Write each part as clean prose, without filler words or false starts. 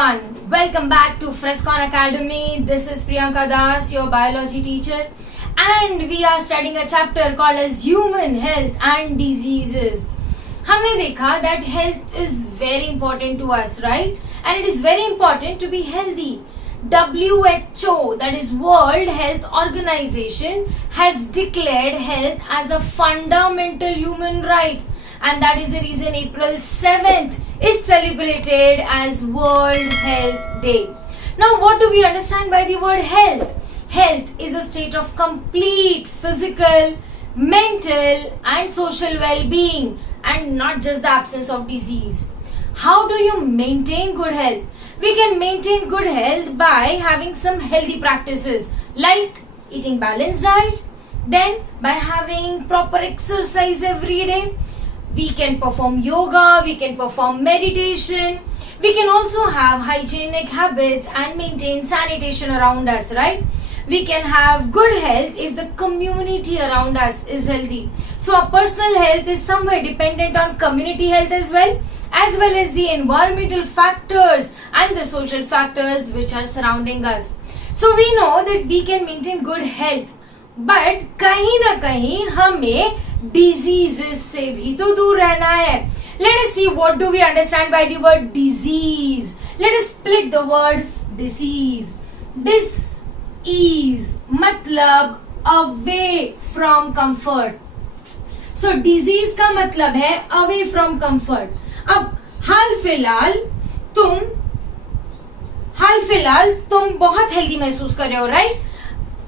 everyone, welcome back to Frescon Academy. This is Priyanka Das, your biology teacher, and we are studying a chapter called as Human Health and Diseases. हमने देखा that health is very important to us, right? And it is very important to be healthy. WHO, that is World Health Organization, has declared health as a fundamental human right, and that is the reason April 7th is celebrated as World Health Day. Now, what do we understand by the word health? Health is a state of complete physical, mental and social well-being, and not just the absence of disease. How do you maintain good health? We can maintain good health by having some healthy practices like eating balanced diet, then by having proper exercise every day. We can perform yoga, we can perform meditation, we can also have hygienic habits and maintain sanitation around us, right? We can have good health if the community around us is healthy. So our personal health is somewhere dependent on community health as well as the environmental factors and the social factors which are surrounding us. So we know that we can maintain good health, but कहीं ना कहीं हमें diseases से भी तो दूर रहना है. Let us see what do we understand by the word disease. Let us split the word disease. Dis-ease मतलब away from comfort. So disease का मतलब है away from comfort. अब हाल फिलहाल तुम बहुत हेल्दी महसूस कर रहे हो, राइट?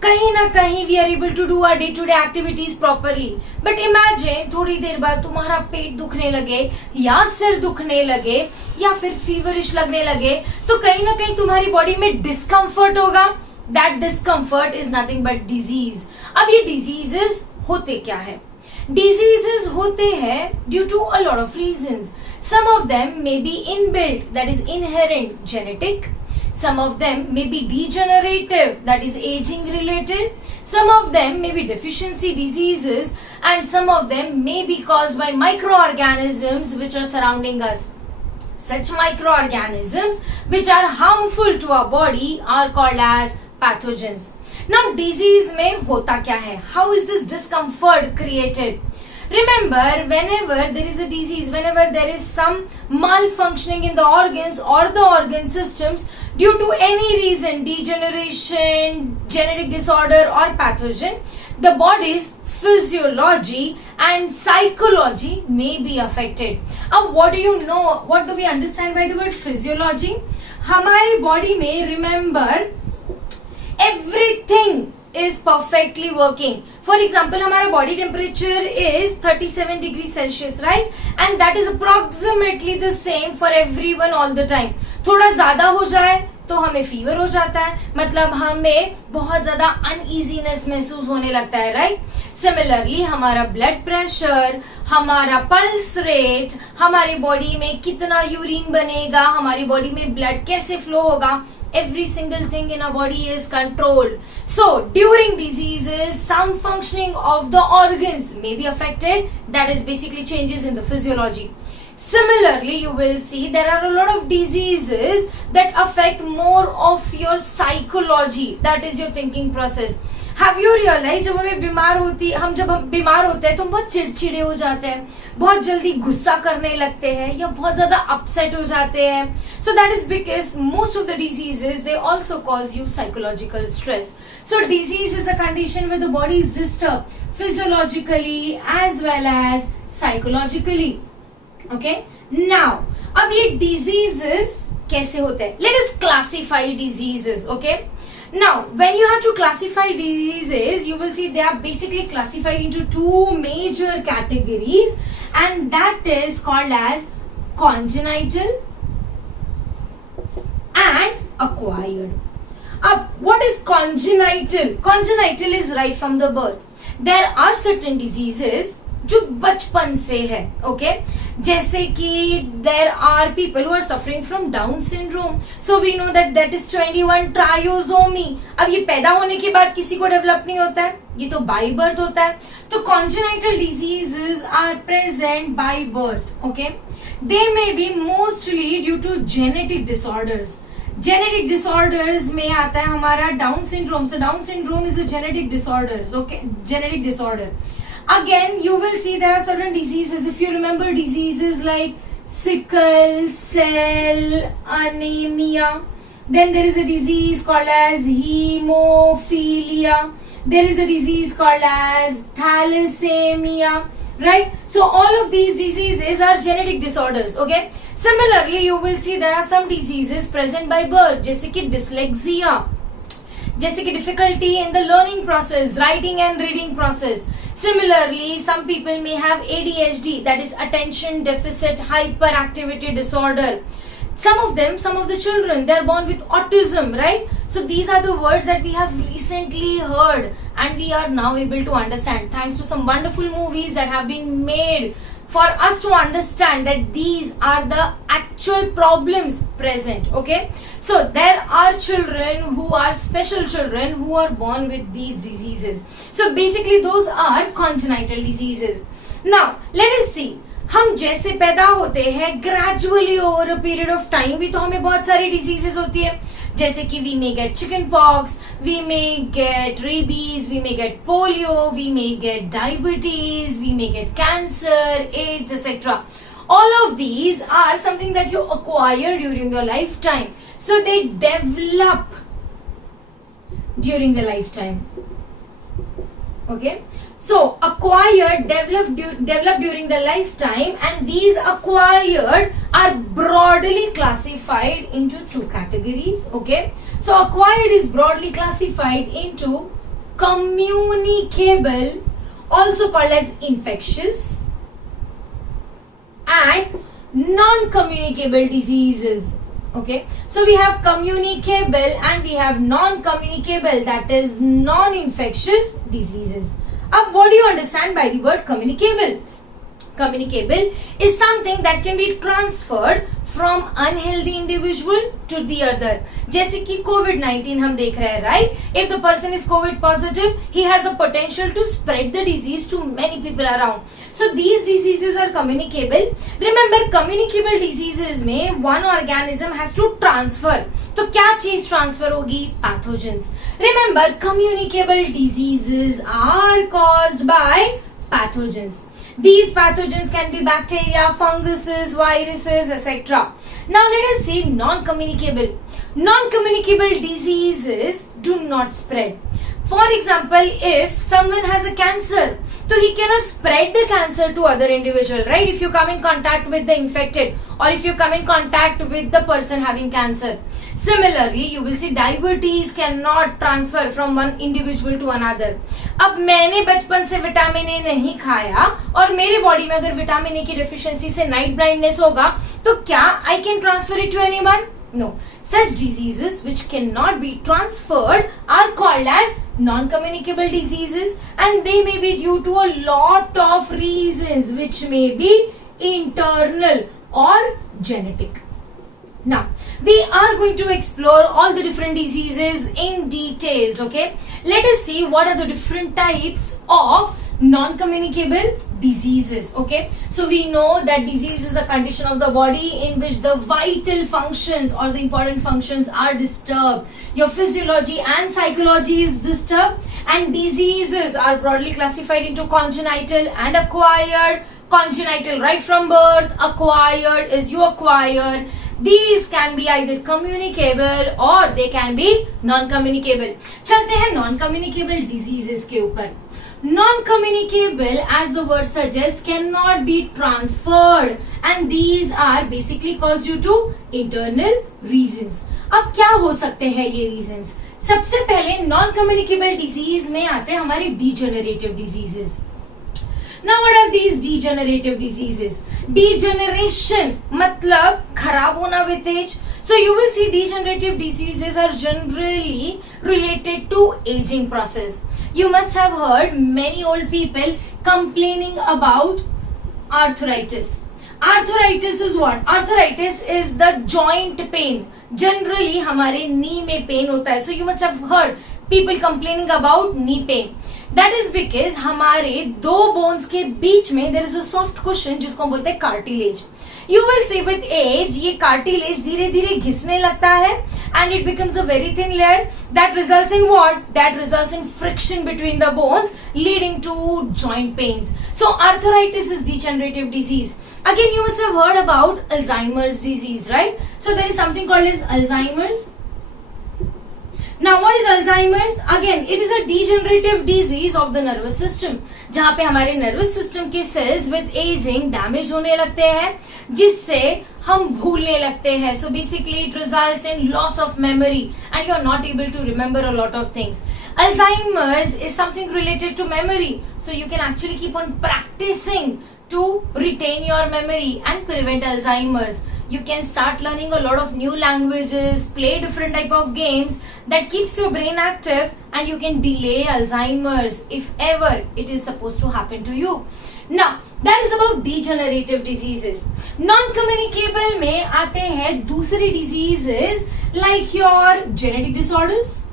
कहीं ना कहीं we are able to do our day to day activities properly, but imagine थोड़ी देर बाद तुम्हारा पेट दुखने लगे या सिर दुखने लगे या फिर फीवरिश लगने लगे, तो कहीं ना कहीं तुम्हारी बॉडी में डिस्कम्फर्ट होगा. That discomfort is nothing but disease. अब ये डिजीजेस होते क्या है? डिजीजेस होते हैं due to a lot of reasons. Some of them may be inbuilt, that is inherent genetic. Some of them may be degenerative, that is aging related. Some of them may be deficiency diseases, and some of them may be caused by microorganisms which are surrounding us. Such microorganisms which are harmful to our body are called as pathogens. Now disease में होता क्या है? How is this discomfort created? Remember, whenever there is a disease, whenever there is some malfunctioning in the organs or the organ systems due to any reason, degeneration, genetic disorder or pathogen, the body's physiology and psychology may be affected. Now, what do you know? What do we understand by the word physiology? हमारी body में, remember, everything is perfectly working. For example, हमारा body temperature is 37 degrees Celsius, right? And that is approximately the same for everyone all the time. थोड़ा ज़्यादा हो जाए तो हमें fever हो जाता है, मतलब हमें बहुत ज़्यादा अनईजीनेस महसूस होने लगता है, राइट? सिमिलरली हमारा ब्लड प्रेशर, हमारा पल्स रेट, हमारी बॉडी में कितना यूरिन बनेगा, हमारी बॉडी में ब्लड कैसे फ्लो होगा, every single thing in our body is controlled. So during diseases, some functioning of the organs may be affected. That is basically changes in the physiology. Similarly, you will see there are a lot of diseases that affect more of your psychology, that is your thinking process. Have you realized जब हम बीमार होते हैं तो हम बहुत चिड़चिड़े हो जाते हैं, बहुत जल्दी गुस्सा करने लगते हैं या बहुत ज्यादा अपसेट हो जाते हैं. So that is because most of the diseases they also cause you psychological stress. So disease is a condition where the body is disturbed physiologically as well as psychologically. Okay? Now, अब ये diseases कैसे होते हैं? Let us classify diseases. Okay? Now, when you have to classify diseases, you will see they are basically classified into two major categories, and that is called as congenital and acquired. What is congenital? Congenital is right from the birth. There are certain diseases जो बचपन से है, okay? जैसे कि there are people who are suffering from Down syndrome. So we know that is 21 trisomy. अब ये पैदा होने के बाद किसी को डेवलप नहीं होता है, ये तो बाय बर्थ होता है. तो congenital diseases are present by birth, okay? they may be mostly due to genetic disorders. Genetic disorders में आता है हमारा Down syndrome. So Down syndrome is a genetic disorders. Okay, genetic disorder. Again, you will see there are certain diseases. If you remember diseases like sickle cell anemia, then there is a disease called as hemophilia. There is a disease called as thalassemia, right? So all of these diseases are genetic disorders. Okay. Similarly, you will see there are some diseases present by birth, जैसे कि dyslexia, जैसे कि difficulty in the learning process, writing and reading process. Similarly, some people may have ADHD, that is attention deficit hyperactivity disorder. Some of the children, they are born with autism, right? So these are the words that we have recently heard and we are now able to understand thanks to some wonderful movies that have been made for us to understand that these are the actual problems present. Okay, so there are children who are special children who are born with these diseases. So basically those are congenital diseases. Now let us see, हम जैसे पैदा होते हैं gradually over a period of time भी तो हमें बहुत सारी डिजीजेस होती है, जैसे कि we may get chicken pox, we may get rabies, we may get polio, we may get diabetes, we may get cancer, AIDS etcetera. All of these are something that you acquire during your lifetime. So they develop during the lifetime. Okay. So acquired, developed during the lifetime, and these acquired are broadly classified into two categories. Okay. So acquired is broadly classified into communicable, also called as infectious, and non-communicable diseases. Okay, so we have communicable and we have non-communicable, that is non-infectious diseases. What do you understand by the word communicable? Communicable is something that can be transferred from unhealthy individual to the other. जैसे कि COVID-19 हम देख रहे हैं, right? If the person is COVID positive, he has the potential to spread the disease to many people around. So these diseases are communicable. Remember, communicable diseases में one organism has to transfer. तो क्या चीज transfer होगी? Pathogens. Remember, communicable diseases are caused by pathogens. These pathogens can be bacteria, funguses, viruses, etc. Now let us see non-communicable. Non-communicable diseases do not spread. For example, if someone has a cancer, so he cannot spread the cancer to other individual, right? If you come in contact with the infected or if you come in contact with the person having cancer. Similarly, you will see diabetes cannot transfer from one individual to another. अब मैंने बचपन से vitamin A नहीं खाया और मेरे body में अगर विटामिन ए की डेफिशिएंसी से नाइट ब्लाइंडनेस होगा तो क्या I can transfer it to anyone? No. Such diseases which cannot be transferred are called as non-communicable diseases, and they may be due to a lot of reasons which may be internal or genetic. Now, we are going to explore all the different diseases in details, okay? Let us see what are the different types of non-communicable diseases. Okay, so we know that disease is a condition of the body in which the vital functions or the important functions are disturbed. Your physiology and psychology is disturbed, and diseases are broadly classified into congenital and acquired. Congenital right from birth, acquired is you acquire. These can be either communicable or they can be non-communicable. चलते हैं non-communicable diseases के ऊपर. Non-communicable, as the word suggests, cannot be transferred, and these are basically caused due to internal reasons. अब क्या हो सकते हैं ये reasons? सबसे पहले non-communicable disease में आते हैं हमारे degenerative diseases. Now what are these degenerative diseases? Degeneration मतलब खराब होना with age. So you will see degenerative diseases are generally related to aging process. You must have heard many old people complaining about arthritis. Arthritis is what? Arthritis is the joint pain. Generally हमारे knee में pain होता है. So you must have heard people complaining about knee pain. That is because हमारे दो bones के बीच में there is a soft cushion जिसको हम बोलते हैं cartilage. You will see with age ये कार्टिलेज धीरे धीरे घिसने लगता है and it becomes a very thin layer that results in what? That results in friction between the bones leading to joint pains. So arthritis is degenerative disease. Again, you must have heard about Alzheimer's disease, right? So there is something called as Alzheimer's. Now what is Alzheimer's? Again, it is a degenerative disease of the nervous system. जहाँ पे हमारे nervous system के cells with aging damage होने लगते हैं जिससे हम भूलने लगते हैं. So basically it results in loss of memory and you are not able to remember a lot of things. Alzheimer's is something related to memory. So you can actually keep on practicing to retain your memory and prevent Alzheimer's. You can start learning a lot of new languages, play different type of games that keeps your brain active and you can delay Alzheimer's if ever it is supposed to happen to you. Now, that is about degenerative diseases. Non-communicable में आते हैं दूसरे diseases like your genetic disorders.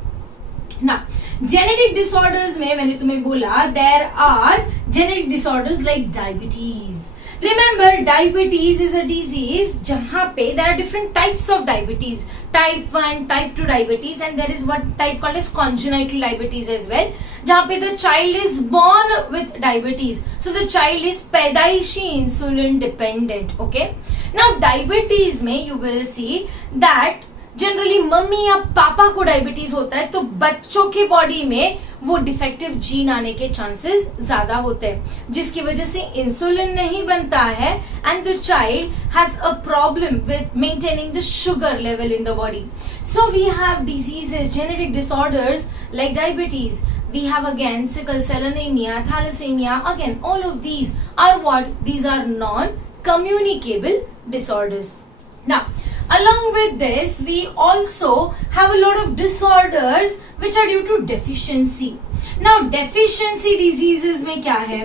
Now, genetic disorders में मैंने तुम्हें बोला there are genetic disorders like diabetes. Remember, diabetes is a disease जहाँ पे there are different types of diabetes. Type 1, type 2 diabetes and there is one type called as congenital diabetes as well. जहाँ पे the child is born with diabetes. So the child is पैदाइशी insulin dependent. Okay. Now diabetes में you will see that generally mummy या पापा को diabetes होता है तो बच्चों के बॉडी में वो डिफेक्टिव जीन आने के चांसेस ज्यादा होते हैं जिसकी वजह से इंसुलिन नहीं बनता है and the child has a problem with maintaining the sugar level in the body. So we have diseases, genetic disorders like diabetes. We have again sickle cell anemia, thalassemia. Again, all of these are what? These are non-communicable disorders. Now, along with this, we also have a lot of disorders which are due to deficiency. Now, deficiency diseases में क्या है?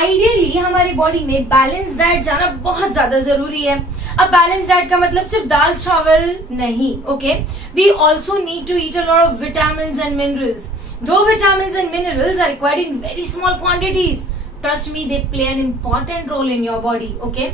Ideally हमारी body में balance diet जाना बहुत ज्यादा जरूरी है. अब बैलेंस डाइट का मतलब सिर्फ दाल चावल नहीं, okay? We also need to eat a lot of vitamins and minerals. Though vitamins and minerals are required in very small quantities, trust me, they play an important role in your body, okay?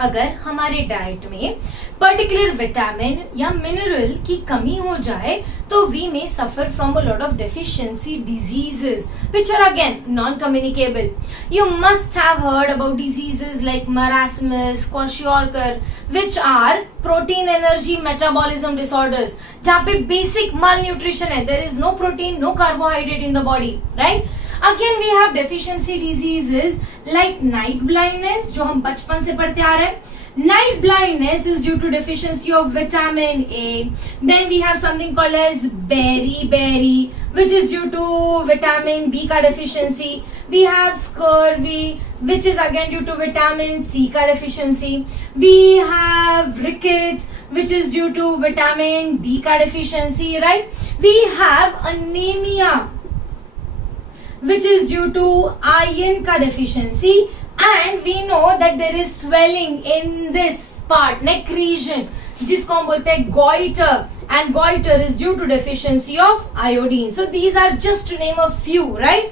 अगर हमारे diet में particular vitamin या mineral की कमी हो जाए तो we may suffer from a lot of deficiency diseases which are again non communicable. You must have heard about diseases like marasmus, kwashiorkor which are protein energy metabolism disorders जहाँ पे basic malnutrition है. There is no protein, no carbohydrate in the body, right? Again, we have deficiency diseases like night blindness, जो हम बचपन से पढ़ते आ रहे हैं. Night blindness is due to deficiency of vitamin A. Then we have something called as beriberi, which is due to vitamin B का deficiency. We have scurvy, which is again due to vitamin C का deficiency. We have rickets, which is due to vitamin D का deficiency, right? We have anemia, which is due to iron ka deficiency, and we know that there is swelling in this part, neck region, जिसको हम बोलते हैं goiter, and goiter is due to deficiency of iodine. So these are just to name a few, right?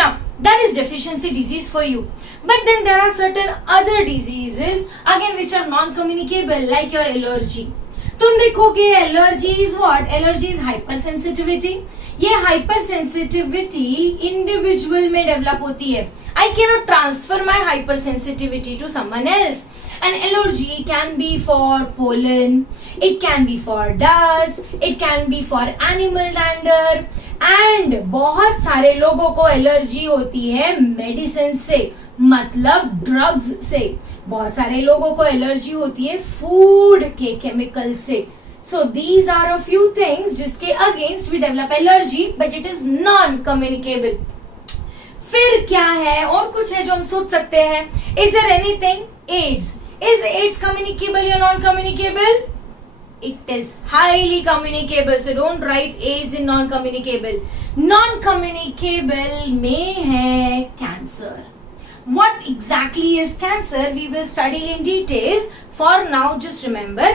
Now that is deficiency disease for you. But then there are certain other diseases again which are non-communicable like your allergy. तुम देखोगे allergy is what? Allergy is hypersensitivity. ये hypersensitivity individual में develop होती है. I cannot transfer my hypersensitivity to someone else. An allergy can be for pollen, it can be for dust, it can be for animal dander, and बहुत सारे लोगों को allergy होती है medicine से, मतलब ड्रग्स से. बहुत सारे लोगों को एलर्जी होती है फूड के केमिकल से. So these are a few things जिसके against we develop allergy, but it is non-communicable. फिर क्या है? और कुछ है जो हम सोच सकते हैं. Is there anything? AIDS. Is AIDS communicable or non-communicable? It is highly communicable. So don't write AIDS in non-communicable. Non-communicable में है cancer. What exactly is cancer? We will study in details. For now, just remember,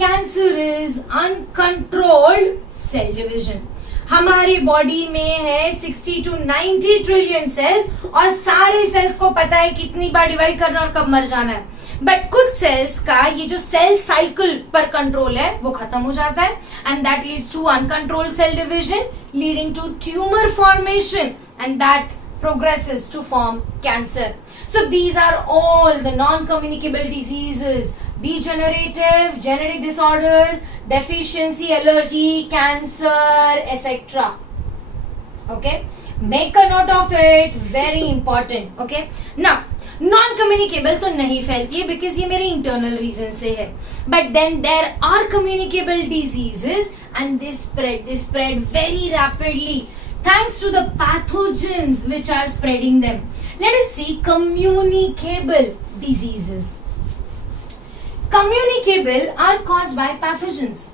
cancer is uncontrolled cell division. हमारी body में है 60 to 90 trillion cells और सारे sales को पता है कितनी बार डिवाइड करना और कब मर जाना है. बट कुछ सेल्स का ये जो सेल साइकिल पर कंट्रोल है वो खत्म हो जाता है and that leads to uncontrolled cell division leading to tumour formation and that progresses to form cancer. So these are all the non-communicable diseases: degenerative, genetic disorders, deficiency, allergy, cancer, etc. Okay, make a note of it, very important. Okay, now non communicable तो नहीं फैलती है because ये मेरे internal reason से है, but then there are communicable diseases and they spread very rapidly thanks to the pathogens which are spreading them. Let us see communicable diseases. Communicable are caused by pathogens.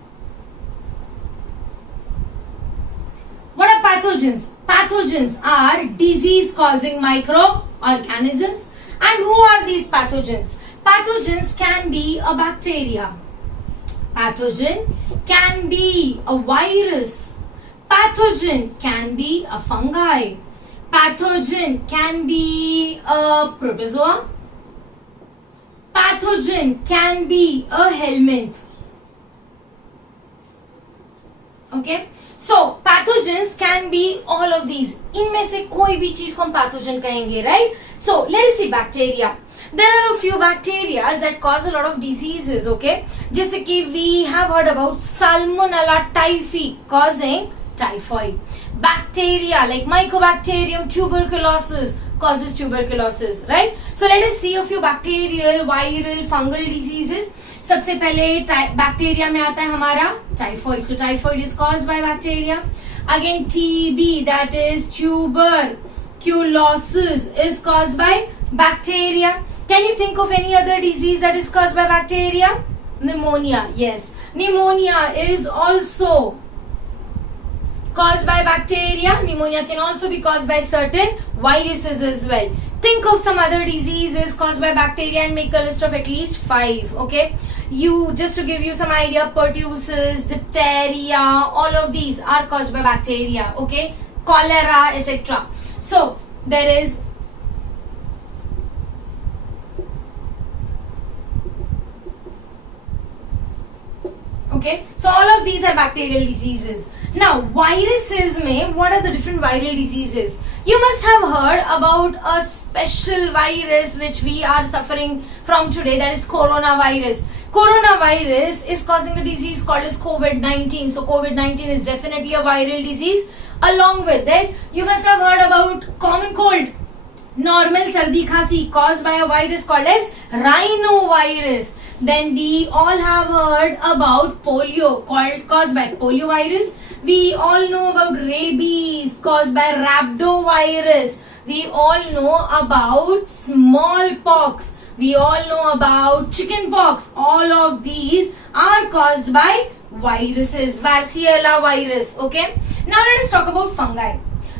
What are pathogens? Pathogens are disease causing microorganisms. And who are these pathogens? Pathogens can be a bacteria. Pathogen can be a virus. Pathogen can be a fungi. Pathogen can be a protozoa. Pathogen can be a helminth. Okay, so pathogens can be all of these. इनमें से कोई भी चीज को हम pathogen कहेंगे, right? So let us see bacteria. There are a few bacteria that cause a lot of diseases. Okay, जैसे कि we have heard about Salmonella typhi causing typhoid. Bacteria like Mycobacterium tuberculosis causes tuberculosis, right? So let us see a few bacterial, viral, fungal diseases. सबसे पहले bacteria में आता है हमारा typhoid. So typhoid is caused by bacteria. Again TB, that is tuberculosis, is caused by bacteria. Can you think of any other disease that is caused by bacteria? Pneumonia, yes. Pneumonia is also caused by bacteria. Pneumonia can also be caused by certain viruses as well. Think of some other diseases caused by bacteria and make a list of at least 5. Okay, just to give you some idea, pertussis, diphtheria, all of these are caused by bacteria. Okay, cholera, etc. So there is okay, so all of these are bacterial diseases. Now viruses में what are the different viral diseases? You must have heard about a special virus which we are suffering from today, that is coronavirus. Coronavirus is causing a disease called as COVID-19. So COVID-19 is definitely a viral disease. Along with this, you must have heard about common cold, normal sardi khasi caused by a virus called as rhinovirus. Then we all have heard about polio caused by poliovirus. We all know about rabies caused by rhabdovirus. We all know about smallpox. We all know about chickenpox. All of these are caused by viruses. Varicella virus. Okay. Now let us talk about fungi.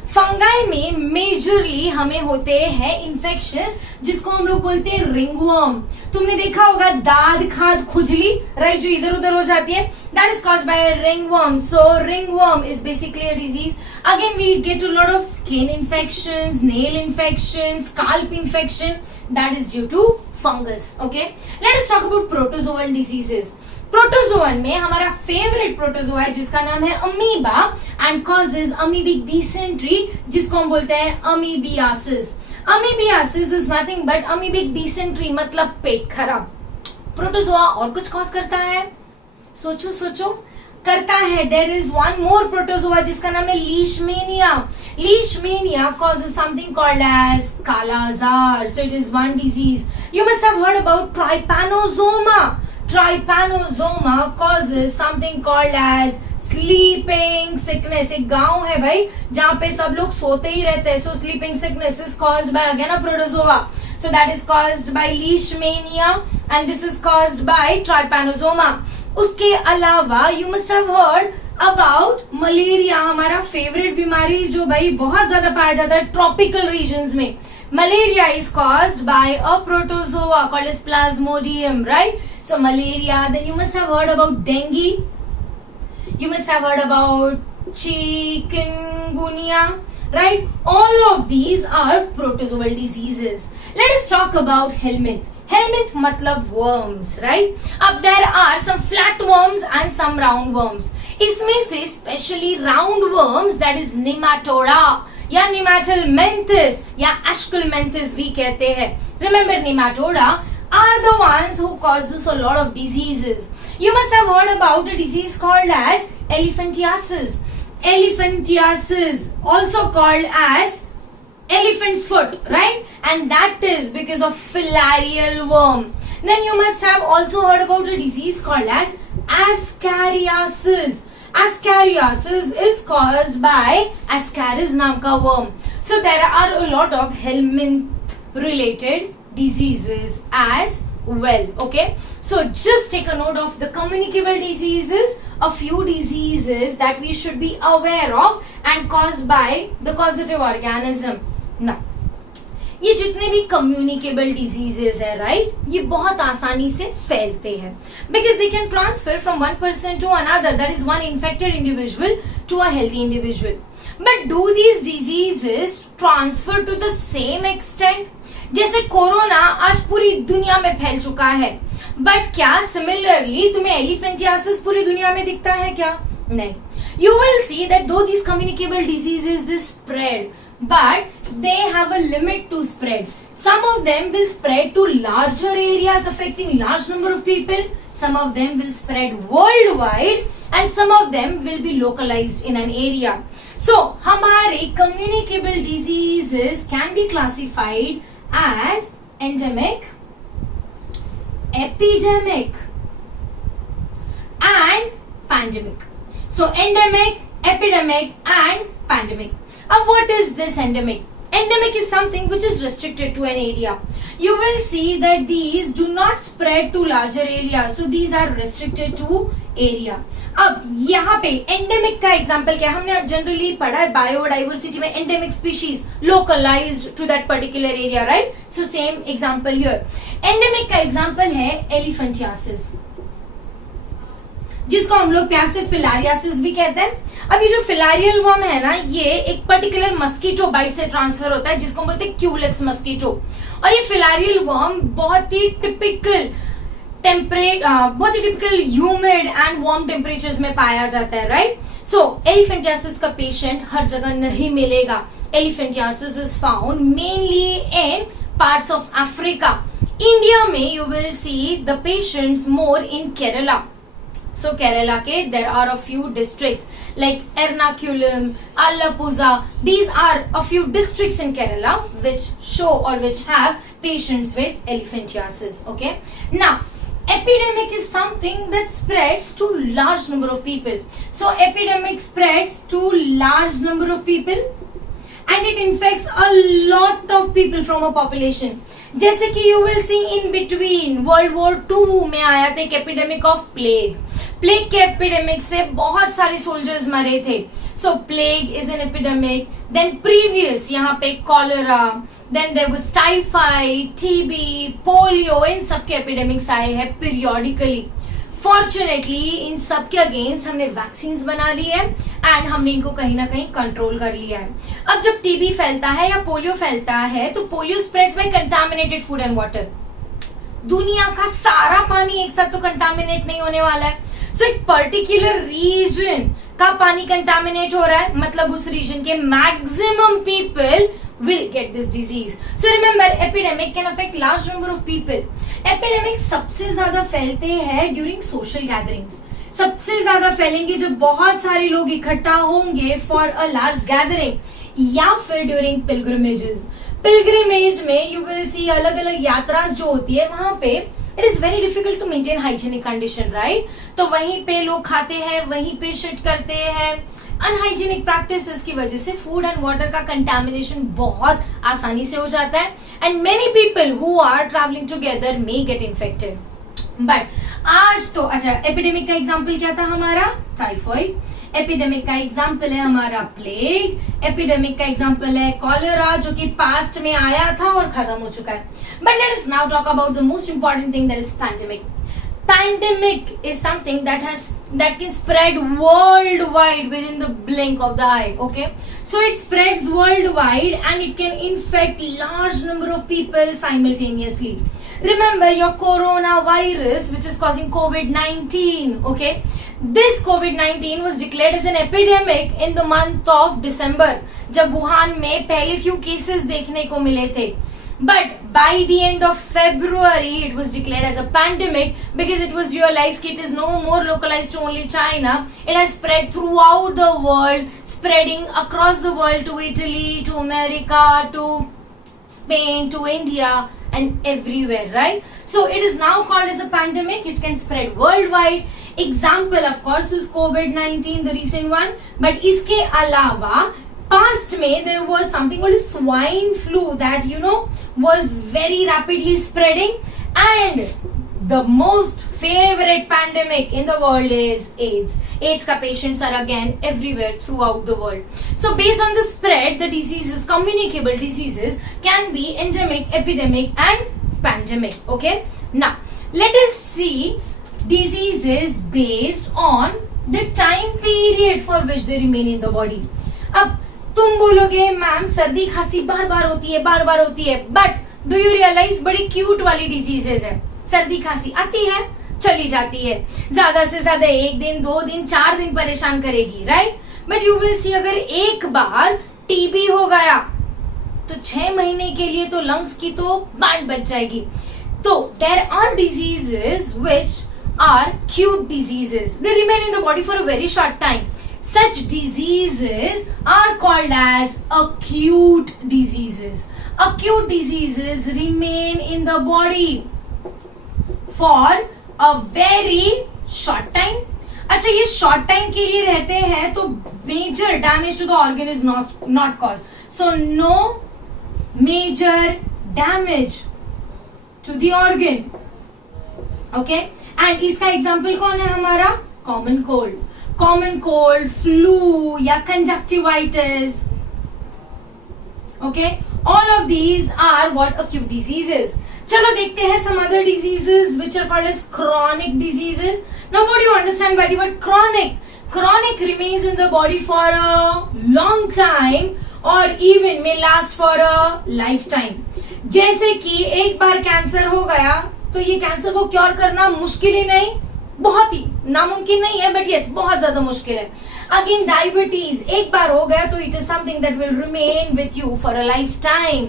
Fungi में majorly हमें होते हैं infections जिसको हम लोग बोलते हैं ringworm. तुमने देखा होगा दाद खाद खुजली, राइट, जो इधर उधर हो जाती है, that is caused by ringworm. So ringworm is basically a disease. Again we get a lot of skin infections, nail infections, scalp infection, that is due to fungus. Okay, let us talk about protozoal diseases. Protozoan में हमारा favourite protozoa है जिसका नाम है amoeba and causes amoebic dysentery, जिसको हम बोलते हैं amoebiasis. Amoebiasis is nothing but amoebic dysentery, मतलब पेट खराब. प्रोटोजोआ और कुछ कॉज करता है? सोचो सोचो, करता है. There is one more protozoa जिसका नाम है Leishmania. Leishmania causes something called as काला आजार. So it is one disease. You must have heard about trypanosoma. Trypanosoma causes something called as sleeping sickness. एक गांव है भाई जहाँ पे सब लोग सोते ही रहते हैं. So sleeping sickness is caused by again a protozoa. So that is caused by leishmania and this is caused by trypanosoma. उसके अलावा you must have heard about malaria. हमारा फेवरेट बीमारी जो भाई बहुत ज्यादा पाया जाता है ट्रॉपिकल रीजन्स में. Malaria is caused by a protozoa called as Plasmodium, right? So malaria. Then you must have heard about dengue. You must have heard about chikungunya, right? All of these are protozoal diseases. Let us talk about helminth. Helminth matlab worms, right? अब there are some flat worms and some round worms. इसमें से specially round worms that is nematoda या nemathelminthes या aschelminthes भी कहते हैं. Remember nematoda are the ones who causes a lot of diseases. You must have heard about a disease called as elephantiasis. Elephantiasis, also called as elephant's foot, right? And that is because of filarial worm. Then you must have also heard about a disease called as ascariasis. Ascariasis is caused by Ascaris नाम का worm. So there are a lot of helminth related diseases as well. Okay, so just take a note of the communicable diseases, a few diseases that we should be aware of and caused by the causative organism. Now ये जितने भी communicable diseases है, right, ये बहुत आसानी से फैलते हैं because they can transfer from one person to another, that is one infected individual to a healthy individual. But do these diseases transfer to the same extent? जैसे कोरोना आज पूरी दुनिया में फैल चुका है, बट क्या सिमिलरली तुम्हें एलिफेंटियासिस पूरी दुनिया में दिखता है क्या? नहीं. You will see that though these communicable diseases they spread, but they have a limit to spread. Some of them will spread to larger areas affecting large number of people. Some of them will spread worldwide and some of them will be localized in an area. So, हमारे communicable diseases can be classified as endemic, epidemic and pandemic. So endemic, epidemic and pandemic. Now what is this endemic? Endemic is something which is restricted to an area. You will see that these do not spread to larger areas. So these are restricted to area. अब यहाँ पे endemic का example क्या? हमने generally पढ़ा है biodiversity में endemic species localized to that particular area, right? So same example here. Endemic का example है elephantiasis, जिसको हम लोग प्यार से फिलारियासिस भी कहते हैं. अब ये जो फिलारियल वर्म है ना, ये एक पर्टिकुलर मस्कीटो बाइट से ट्रांसफर होता है जिसको बोलते हैं क्यूलेक्स मस्कीटो. और ये फिलारियल वर्म बहुत ही typical humid and warm temperatures में पाया जाता है, राइट. सो एलिफेंटियासिस का पेशेंट हर जगह नहीं मिलेगा. Elephantiasis is found mainly in parts of Africa. India में you will see the patients more in Kerala. So Kerala ke there are a few districts like Ernakulam, Alappuzha. These are a few districts in Kerala which show or which have patients with elephantiasis. Okay. Now, epidemic is something that spreads to large number of people. So epidemic spreads to large number of people and it infects a lot of people from a population. जैसे कि you will see in between World War II में आया था एक epidemic of plague. Plague के epidemic से बहुत सारे सोल्जर्स मरे थे. So plague is an epidemic. Then previous यहाँ पे cholera, then there was typhoid, TB, polio, इन सब के एपिडेमिक्स आए हैं पीरियोडिकली. फॉर्चुनेटली इन सब के अगेंस्ट हमने वैक्सीन्स बना ली है एंड हमने इनको कहीं ना कहीं कंट्रोल कर लिया है. अब जब टीबी फैलता है या पोलियो फैलता है तो polio spreads by contaminated food and water. दुनिया का सारा पानी एक साथ तो कंटामिनेट नहीं होने वाला है. So, एक पर्टिकुलर रीजन का पानी कंटामिनेट हो रहा है, मतलब उस रीजन के maximum people will get this disease. So remember, epidemic can affect large number of people. Epidemic सबसे ज्यादा फैलते हैं during social gatherings. सबसे ज्यादा फैलेंगे जब बहुत सारे लोग इकट्ठा होंगे for a large gathering या फिर during pilgrimages. Pilgrimage में you will see अलग अलग यात्रा जो होती है वहां पे it is very difficult to maintain hygienic condition, right? तो वहीं पे लोग खाते हैं, वहीं पे शिट करते हैं. अनहाइजीनिक प्रैक्टिसेस की वजह से फूड एंड वाटर का कंटामिनेशन बहुत आसानी से हो जाता है and many people who are travelling together may get infected. But आज तो अच्छा, एपिडेमिक का एग्जांपल क्या था हमारा? टाइफॉइड. एपिडेमिक का एग्जांपल है हमारा प्लेग. एपिडेमिक का एग्जांपल है कॉलेरा जो कि पास्ट में आया था और खत्म हो चुका है. But let us now talk about the most important thing, that is pandemic. Pandemic is something that can spread worldwide within the blink of the eye. Okay, so it spreads worldwide and it can infect large number of people simultaneously. Remember your coronavirus, which is causing COVID-19. Okay, this COVID-19 was declared as an epidemic in the month of December, जब Wuhan में पहले few cases देखने को मिले थे. But by the end of February, it was declared as a pandemic because it was realized that it is no more localized to only China. It has spread throughout the world, spreading across the world to Italy, to America, to Spain, to India, and everywhere, right? So it is now called as a pandemic. It can spread worldwide. Example, of course, is COVID-19, the recent one. But इसके अलावा past में there was something called swine flu that was very rapidly spreading, and the most favorite pandemic in the world is AIDS. AIDS ka patients are again everywhere throughout the world. So based on the spread, the diseases, communicable diseases, can be endemic, epidemic and pandemic. Okay, now let us see diseases based on the time period for which they remain in the body. अब तुम बोलोगे ma'am सर्दी खांसी बार बार होती है, but do you realise बड़ी cute वाली diseases है. सर्दी खांसी आती है, चली जाती है, ज्यादा से ज्यादा 1 दिन 2 दिन 4 दिन परेशान करेगी, राइट. बट यू विल सी अगर एक बार टीबी हो गया तो 6 महीने के लिए तो लंग्स की तो बैंड बच जाएगी. तो there are diseases which are acute diseases, they remain in the body for a very short time. Such diseases are called as acute diseases. Acute diseases remain in the body for a very short time. अच्छा, ये short time के लिए रहते हैं तो major damage to the organ is not caused. So no major damage to the organ. Okay? And इसका example कौन है हमारा? Common cold, flu या conjunctivitis. Okay, all of these are what acute diseases. चलो देखते हैं some other diseases which are called as chronic diseases. Now what do you understand by the word chronic? Chronic remains in the body for a long time or even may last for a lifetime. जैसे कि एक बार cancer हो गया तो ये cancer को cure करना मुश्किल ही नहीं, बहुत ही नामुमकिन नहीं है, बट यस बहुत ज्यादा मुश्किल है. अगेन डायबिटीज एक बार हो गया तो it is something that will remain with you for a life time.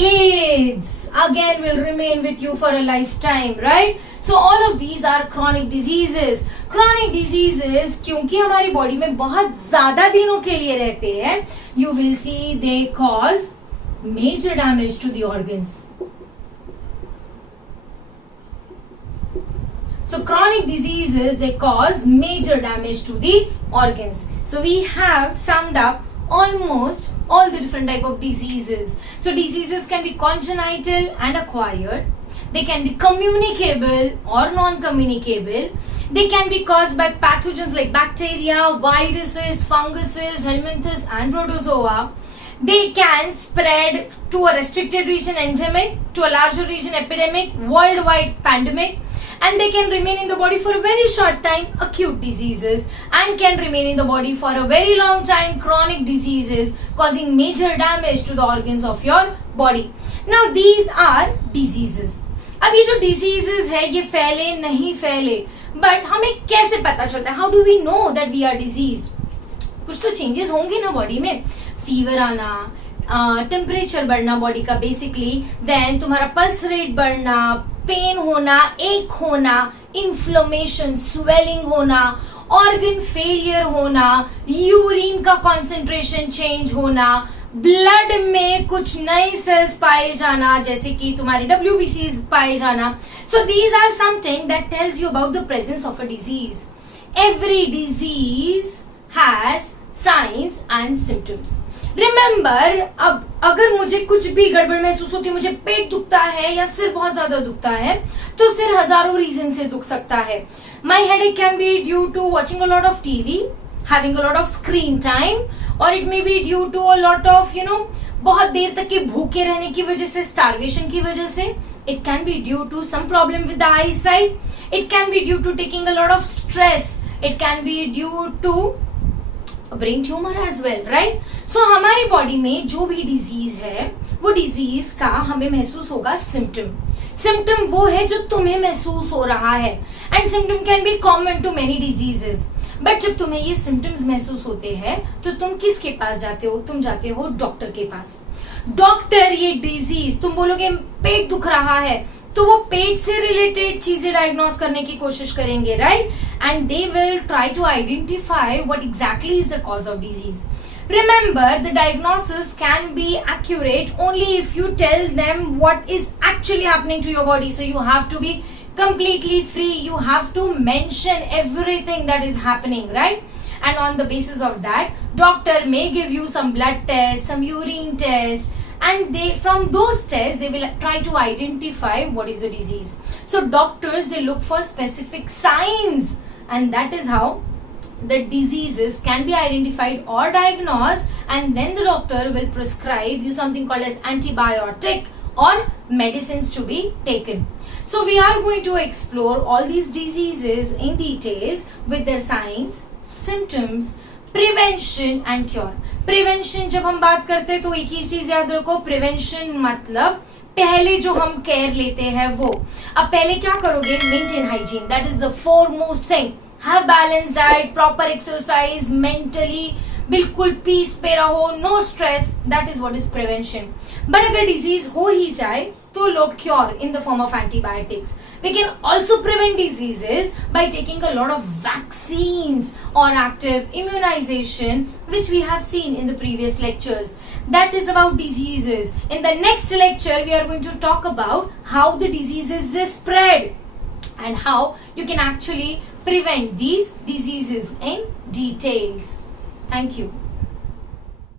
AIDS again will remain with you for a lifetime, right? So all of these are chronic diseases. Chronic diseases क्योंकि हमारी body में बहुत ज्यादा दिनों के लिए रहते हैं, you will see they cause major damage to the organs. So chronic diseases, they cause major damage to the organs. So we have summed up almost all the different type of diseases. So diseases can be congenital and acquired. They can be communicable or non-communicable. They can be caused by pathogens like bacteria, viruses, funguses, helminths and protozoa. They can spread to a restricted region endemic, to a larger region epidemic, worldwide pandemic. And they can remain in the body for a very short time, acute diseases, and can remain in the body for a very long time, chronic diseases, causing major damage to the organs of your body. Now these are diseases. अब ये जो diseases है ये फैले नहीं फैले, but हमें कैसे पता चलता है? How do we know that we are diseased? कुछ तो changes होंगे ना बॉडी में, फीवर आना, टेम्परेचर बढ़ना बॉडी का बेसिकली, देन तुम्हारा पल्स रेट बढ़ना, पेन होना, एक होना, इन्फ्लेमेशन, स्वेलिंग होना, ऑर्गन फेलियर होना, यूरिन का कॉन्सेंट्रेशन चेंज होना, ब्लड में कुछ नए सेल्स पाए जाना जैसे कि तुम्हारे WBCs पाए जाना. So these are something that tells you about the presence of a disease. Every disease has signs and symptoms. Remember, अब अगर मुझे कुछ भी गड़बड़ महसूस होती है, मुझे पेट दुखता है या सिर बहुत ज्यादा दुखता है, तो सिर हजारों रीजन से दुख सकता है. My headache can be due to watching a lot of TV, having a lot of screen time, और it may be due to a lot of बहुत देर तक के भूखे रहने की वजह से, स्टार्वेशन की वजह से. It can be due to some problem with the eyesight. It can be due to taking a lot of stress. It can be due to brain tumour as well, right. So हमारी body में जो भी disease है वो disease का हमें महसूस होगा सिम्टम. सिम्टम वो है जो तुम्हें महसूस हो रहा है, and symptom can be common to many diseases. But जब तुम्हें ये सिम्टम्स महसूस होते हैं तो तुम किसके पास जाते हो? तुम जाते हो डॉक्टर के पास. डॉक्टर ये डिजीज, तुम बोलोगे पेट दुख रहा है, तो वो पेट से रिलेटेड चीजें डायग्नोस करने की कोशिश करेंगे, right. And they will try to identify what exactly is the cause of disease. Remember, the diagnosis can be accurate only if you tell them what is actually happening to your body. So you have to be completely free. You have to mention everything that is happening, right? And on the basis of that, doctor may give you some blood tests, some urine tests, and from those tests they will try to identify what is the disease. So doctors, they look for specific signs, and that is how the diseases can be identified or diagnosed, and then the doctor will prescribe you something called as antibiotic or medicines to be taken. So we are going to explore all these diseases in details with their signs, symptoms, prevention and cure. Prevention जब हम बात करते हैं तो एक ही चीज याद रखो, प्रिवेंशन मतलब पहले जो हम केयर लेते हैं वो. अब पहले क्या करोगे? Maintain hygiene, that is the foremost thing. Have balance diet, proper exercise, mentally बिल्कुल पीस पे रहो, no stress. That is what is prevention. But अगर डिजीज हो ही जाए तो लोग cure in the form of antibiotics. We can also prevent diseases by taking a lot of vaccines or active immunization, which we have seen in the previous lectures. That is about diseases. In the next lecture, we are going to talk about how the diseases spread and how you can actually prevent these diseases in details. Thank you.